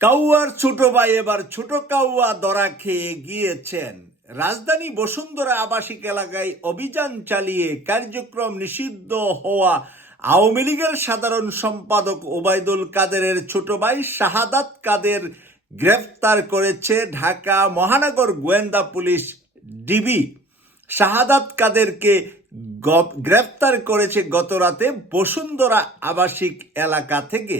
কাউয়ার ছোট ভাই এবার ছোট কাউয়া ধরা খেয়ে গিয়েছেন। রাজধানী বসুন্ধরা আবাসিক এলাকায় অভিযান চালিয়ে কার্যক্রম নিষিদ্ধ হওয়া আওয়ামী লীগের সাধারণ সম্পাদক ওবায়দুল কাদেরের ছোট ভাই শাহাদাত কাদের গ্রেফতার করেছে ঢাকা মহানগর গোয়েন্দা পুলিশ ডিবি। শাহাদাত কাদেরকে গ্রেফতার করেছে গতরাতে বসুন্ধরা আবাসিক এলাকা থেকে।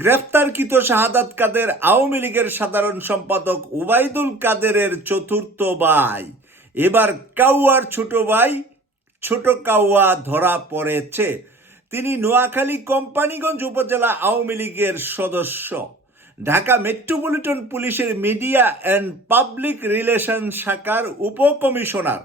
গ্রেফতারকৃত শাহাদাত কাদের আওয়ামী লীগের সাধারণ সম্পাদক উবাইদুল কাদেরের চতুর্থ ভাই। এবার কাউয়ার ছোট ভাই, ছোট কাউয়া ধরা পড়েছে। তিনি নোয়াখালী কোম্পানিগঞ্জ উপজেলা আওয়ামী লীগের সদস্য। ঢাকা মেট্রোপলিটন পুলিশের মিডিয়া অ্যান্ড পাবলিক রিলেশন শাখার উপকমিশনার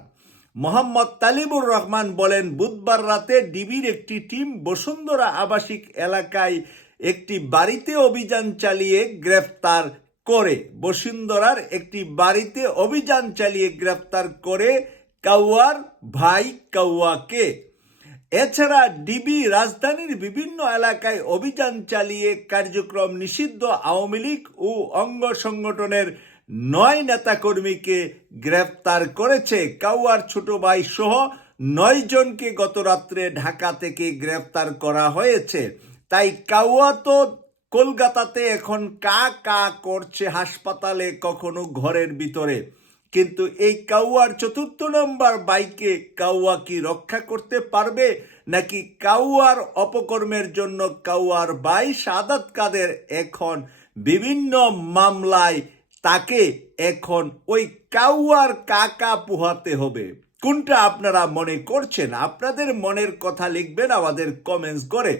মোহাম্মদ তালিবুর রহমান বলেন, বুধবার রাতে ডিবির একটি টিম বসুন্ধরা আবাসিক এলাকায় একটি বাড়িতে অভিযান চালিয়ে গ্রেফতার করে। বসুন্ধরার একটি বাড়িতে অভিযান চালিয়ে গ্রেফতার করে কাউয়ার ভাই কাউয়াকে। এছাড়া ডিবি রাজধানীর বিভিন্ন এলাকায় অভিযান চালিয়ে কার্যক্রম নিষিদ্ধ আওয়ামী লীগ ও অঙ্গ সংগঠনের নয় নেতাকর্মীকে গ্রেফতার করেছে। কাউয়ার ছোট ভাই সহ নয় জনকে গত রাত্রে ঢাকা থেকে গ্রেফতার করা হয়েছে। তাই কাউয়া তো কলকাতাতে এখন কা কা করছে হাসপাতালে কখনো ঘরের ভিতরে। কিন্তু এই কাউয়ার চতুর্থ নম্বর বাইকে কাউয়া কি রক্ষা করতে পারবে? নাকি কাউয়ার অপকর্মের জন্য কাউয়ার বাই সাদাত কাদের এখন বিভিন্ন মামলায় তাকে এখন ওই কাউয়ার কাকা পোহাতে হবে? কোনটা আপনারা মনে করছেন? আপনাদের মনের কথা লিখবেন আমাদের কমেন্টস করে।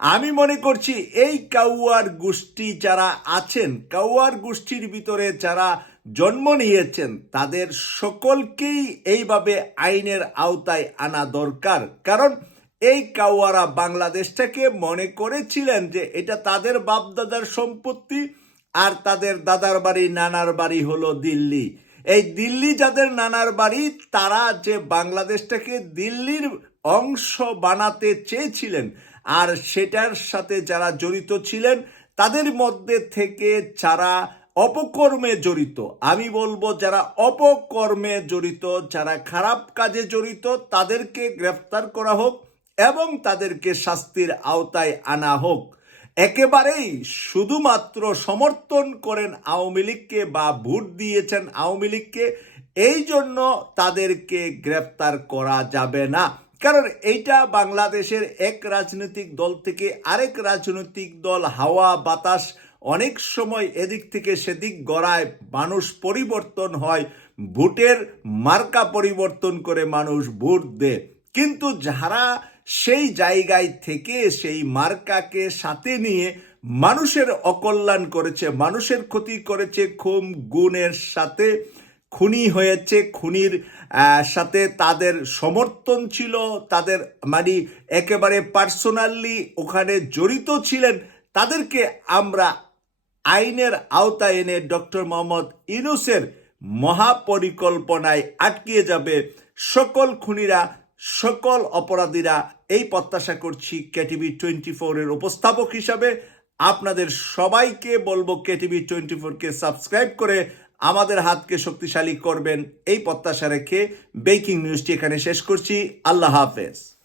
আমি মনে করছি এই কাউয়ার গোষ্ঠী যারা আছেন, কাউয়ার গোষ্ঠীর ভিতরে যারা জন্ম নিয়েছেন, তাদের সকলকেই এইভাবে আইনের আওতায় আনা দরকার। কারণ এই কাউয়ারা বাংলাদেশটাকে মনে করেছিলেন যে এটা তাদের বাপদাদার সম্পত্তি আর তাদের দাদার বাড়ি, নানার বাড়ি হলো দিল্লি। এই দিল্লি যাদের নানার বাড়ি, তারা যে বাংলাদেশটাকে দিল্লির অংশ বানাতে চেয়েছিলেন আর সেটার সাথে যারা জড়িত ছিলেন, তাদের মধ্যে থেকে যারা অপকর্মে জড়িত, আমি বলব যারা অপকর্মে জড়িত, যারা খারাপ কাজে জড়িত, তাদেরকে গ্রেফতার করা হোক এবং তাদেরকে শাস্তির আওতায় আনা হোক। একেবারেই শুধুমাত্র সমর্থন করেন আওয়ামী লীগকে বা ভোট দিয়েছেন আওয়ামী লীগকে, এই জন্য তাদেরকে গ্রেফতার করা যাবে না। কারণ এইটা বাংলাদেশের এক রাজনৈতিক দল থেকে আরেক রাজনৈতিক দল হাওয়া, বাতাস অনেক সময় এদিক থেকে সেদিক গড়ায় মানুষ পরিবর্তন হয়, ভোটের মার্কা পরিবর্তন করে মানুষ ভোট দেয়। কিন্তু যারা সেই জায়গায় থেকে সেই মার্কাকে সাথে নিয়ে মানুষের অকল্যাণ করেছে, মানুষের ক্ষতি করেছে খুম গুণের সাথে খুনি হয়েছে, খুনির সাথে তাদের সমর্থন ছিল, তাদের মানে একেবারে পার্সোনালি ওখানে জড়িত ছিলেন। তাদেরকে আমরা আইনের আওতায় এনে ডক্টর মোহাম্মদ ইনুসের মহাপরিকল্পনায় আটকিয়ে যাবে। সকল খুনিরা, সকল অপরাধীরা এই প্রত্যাশা করছি কেটিভি টোয়েন্টি ফোরের উপস্থাপক হিসাবে। আপনাদের সবাইকে বলব কেটিভি টোয়েন্টি ফোরকে সাবস্ক্রাইব করে আমাদের হাতকে শক্তিশালী করবেন। এই প্রত্যাশা রেখে বেকিং নিউজটি এখানে শেষ করছি। আল্লাহ হাফেজ।